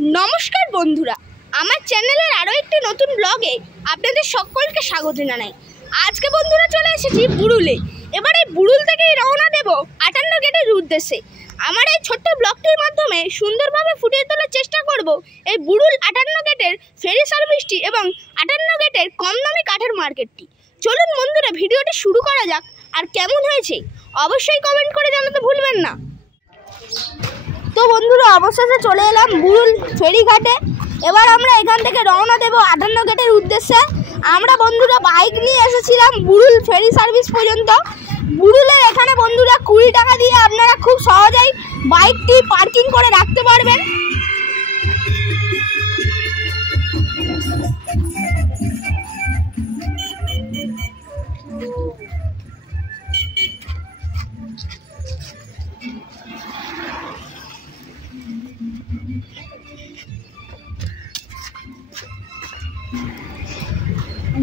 নমস্কার বন্ধুরা, আমার চ্যানেলের আরও একটি নতুন ব্লগে আপনাদের সকলকে স্বাগত জানাই। আজকে বন্ধুরা চলে এসেছি বুড়ুলে। এবার এই বুড়ুল থেকেই রওনা দেব 58 গেটের উদ্দেশ্যে। আমার এই ছোট্ট ব্লগটির মাধ্যমে সুন্দরভাবে ফুটিয়ে তোলার চেষ্টা করব এই বুড়ুল 58 গেটের ফেরি সার্ভিসটি এবং 58 গেটের কম দামি কাঠের মার্কেটটি। চলুন বন্ধুরা, ভিডিওটি শুরু করা যাক। আর কেমন হয়েছে অবশ্যই কমেন্ট করে জানাতে ভুলবেন না। তো বন্ধুরা, অবশেষে চলে এলাম বুড়ুল ফেরিঘাটে। এবার আমরা এখান থেকে রওনা দেব 58 গেটের উদ্দেশ্যে। আমরা বন্ধুরা বাইক নিয়ে এসেছিলাম বুড়ুল ফেরি সার্ভিস পর্যন্ত। বুড়ুলের এখানে বন্ধুরা 20 টাকা দিয়ে আপনারা খুব সহজেই বাইকটি পার্কিং করে রাখতে পারবেন।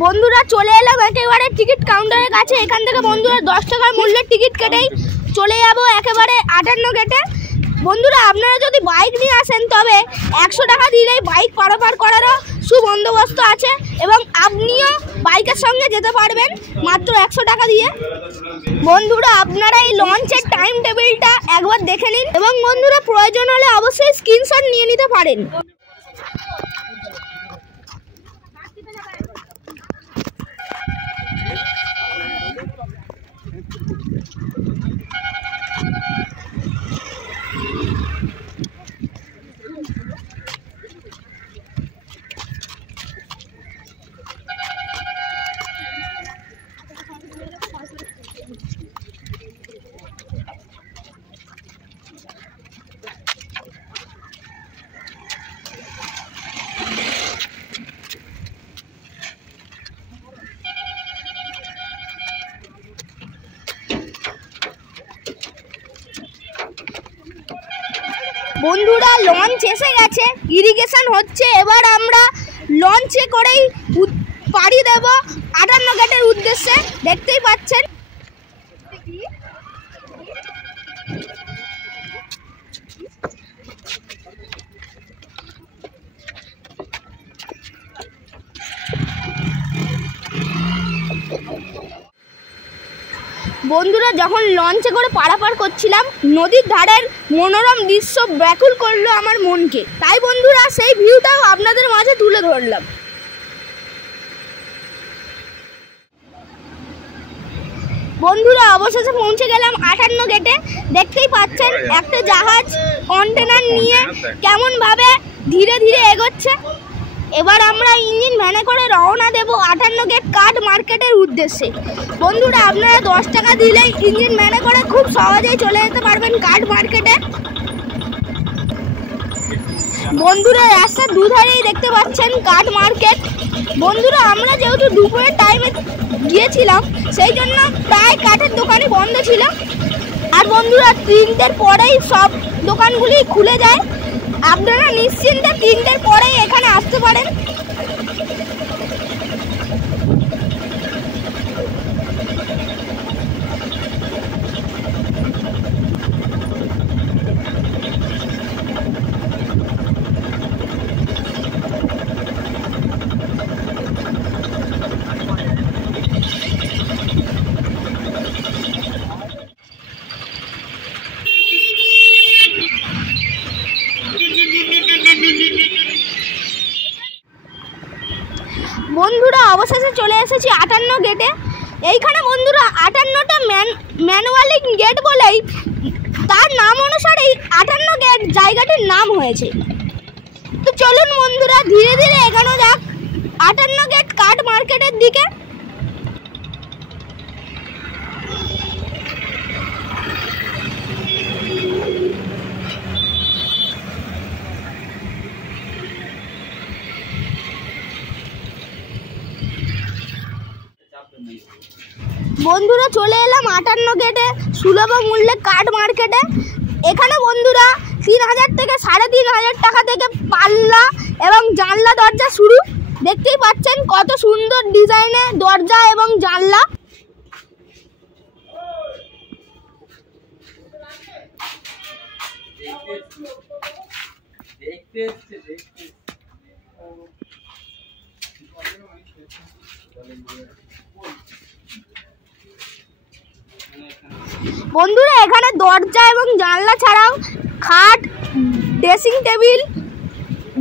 বন্ধুরা চলে এলাম একেবারে টিকিট কাউন্টারের কাছে। এখান থেকে বন্ধুরা 10 টাকার মূল্যের টিকিট কেটেই চলে যাব একেবারে 58 গেটে। বন্ধুরা আপনারা যদি বাইক নিয়ে আসেন তবে 100 টাকা দিলেই বাইক পারাপার করারও সুবন্দোবস্ত আছে এবং আপনিও বাইকের সঙ্গে যেতে পারবেন মাত্র 100 টাকা দিয়ে। বন্ধুরা আপনারা এই লঞ্চের টাইম টেবিলটা একবার দেখে নিন এবং বন্ধুরা প্রয়োজন হলে অবশ্যই স্ক্রিনশট নিয়ে নিতে পারেন। বন্ধুরা লঞ্চ এসে গেছে, ইরিগেশন হচ্ছে। এবার আমরা লঞ্চে করেই পাড়ি দেব 58 গেটের উদ্দেশ্যে। দেখতেই পাচ্ছেন বন্ধুরা যখন লঞ্চে করে পারাপার করছিলাম নদীর ধারের মনোরম দৃশ্য ব্যাকুল করলো আমার মনকে। তাই বন্ধুরা সেই ভিউটাও আপনাদের মাঝে তুলে ধরলাম। বন্ধুরা অবশেষে পৌঁছে গেলাম 58 গেটে। দেখতেই পাচ্ছেন একটা জাহাজ কন্টেনার নিয়ে কেমনভাবে ধীরে ধীরে এগোচ্ছে। এবার আমরা ইঞ্জিন ভ্যানে করে রওনা দেব 58 গেট কাঠ মার্কেটের উদ্দেশ্যে। বন্ধুরা আপনারা 10 টাকা দিলেই ইঞ্জিন ভ্যানে করে খুব সহজেই চলে যেতে পারবেন কাঠ মার্কেটে। বন্ধুরা রাস্তার দুধারেই দেখতে পাচ্ছেন কাঠ মার্কেট। বন্ধুরা আমরা যেহেতু দুপুরের টাইমে গিয়েছিলাম সেই জন্য প্রায় কাঠের দোকানই বন্ধ ছিল। আর বন্ধুরা 3টের পরেই সব দোকানগুলি খুলে যায়। আপনারা নিশ্চিন্তে 3টের পরেই এখানে আসতে পারেন। বন্ধুরা অবশেষে চলে এসেছি 58 গেটে। এইখানে বন্ধুরা 58টা ম্যানুয়ালি গেট বলেই তার নাম অনুসারেই 58 গেট জায়গাটির নাম হয়েছে। তো চলুন বন্ধুরা ধীরে ধীরে এগোনো যাক 58 গেট কাঠ মার্কেটের দিকে। বন্ধুরা চলে এলাম 58 গেটে সুলভ মূল্যে কাঠ মার্কেটে। এখানে বন্ধুরা 3000 থেকে 3500 টাকা থেকে পাল্লা এবং জানলা দরজা শুরু। দেখতেই পাচ্ছেন কত সুন্দর ডিজাইনের দরজা এবং জানলা। দেখতে বন্ধুরা এখানে দরজা এবং জানলা ছাড়াও খাট, ড্রেসিং টেবিল,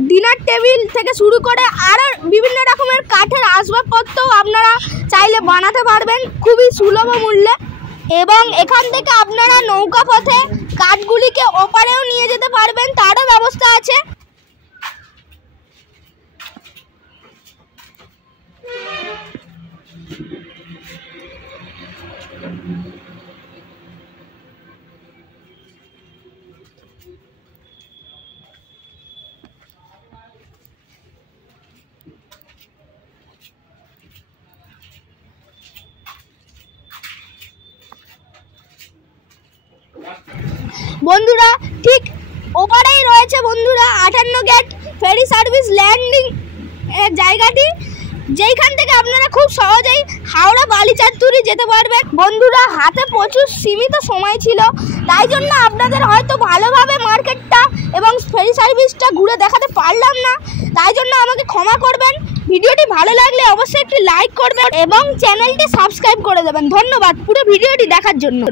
ডিনার টেবিল থেকে শুরু করে আরও বিভিন্ন রকমের কাঠের আসবাবপত্র আপনারা চাইলে বানাতে পারবেন খুবই সুলভ মূল্যে। এবং এখান থেকে আপনারা নৌকা পথে কাঠগুলিকে ওপারেও নিয়ে যেতে পারবেন, তারও ব্যবস্থা আছে। বন্ধুরা ঠিক ওপারেই রয়েছে বন্ধুরা 58 গেট ফেরি সার্ভিস ল্যান্ডিং এর জায়গাটি, যেইখান থেকে আপনারা খুব সহজেই হাওড়া বালিচাঁদপুরি যেতে পারবেন। বন্ধুরা হাতে প্রচুর সীমিত সময় ছিল, তাই জন্য আপনাদের হয়তো ভালোভাবে মার্কেটটা এবং ফেরি সার্ভিসটা ঘুরে দেখাতে পারলাম না, তাই জন্য আমাকে ক্ষমা করবেন। ভিডিওটি ভালো লাগলে অবশ্যই একটি লাইক করবেন এবং চ্যানেলটি সাবস্ক্রাইব করে দেবেন। ধন্যবাদ পুরো ভিডিওটি দেখার জন্য।